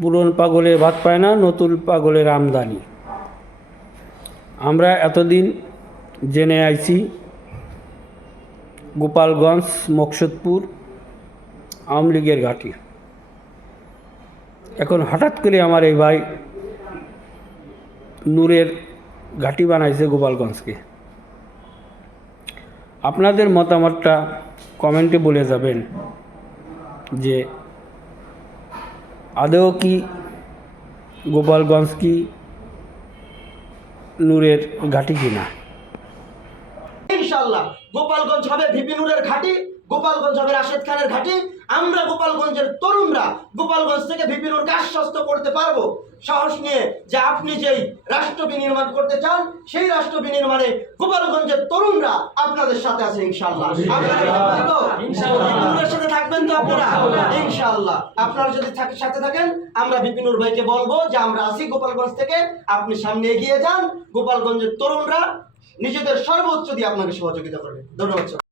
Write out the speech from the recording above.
পুরন পাগলে ভাত পায় না, নতুন পাগলের আমদানি। আমরা এতদিন জেনে আইছি গোপালগঞ্জ মকসুদপুর আওয়ামী লীগের ঘাঁটি। এখন হঠাৎ করে আমার এই ভাই নূরের ঘাঁটি বানাইছে গোপালগঞ্জকে। আপনাদের মতামতটা কমেন্টে বলে যাবেন যে আদৌ কি গোপালগঞ্জ কি নূরের ঘাঁটি কিনা। ইনশাআল্লাহ গোপালগঞ্জ হবে ভিপি নূরের ঘাঁটি, গোপালগঞ্জ হবে রাশেদ খানের ঘাঁটি। আমরা গোপালগঞ্জের তরুণরা গোপালগঞ্জ থেকে ভিপি নূরকে আশ্বস্ত করতে পারবো সাহস নিয়ে যে আপনি যেই রাষ্ট্র বিনির্মাণ করতে চান সেই রাষ্ট্র বিনির্মাণে গোপালগঞ্জের তরুণরা আপনাদের সাথে আছে ইনশাআল্লাহ। আপনারা সাথে থাকবেন তো আপনারা ইনশাআল্লাহ। আপনারা যদি সাথে থাকেন আমরা ভিপি নূর ভাইকে বলবো যে আমরা আছি গোপালগঞ্জ থেকে, আপনি সামনে এগিয়ে যান। গোপালগঞ্জের তরুণরা নিজেদের সর্বোচ্চ দিয়ে আপনাকে সহযোগিতা করবে। ধন্যবাদ।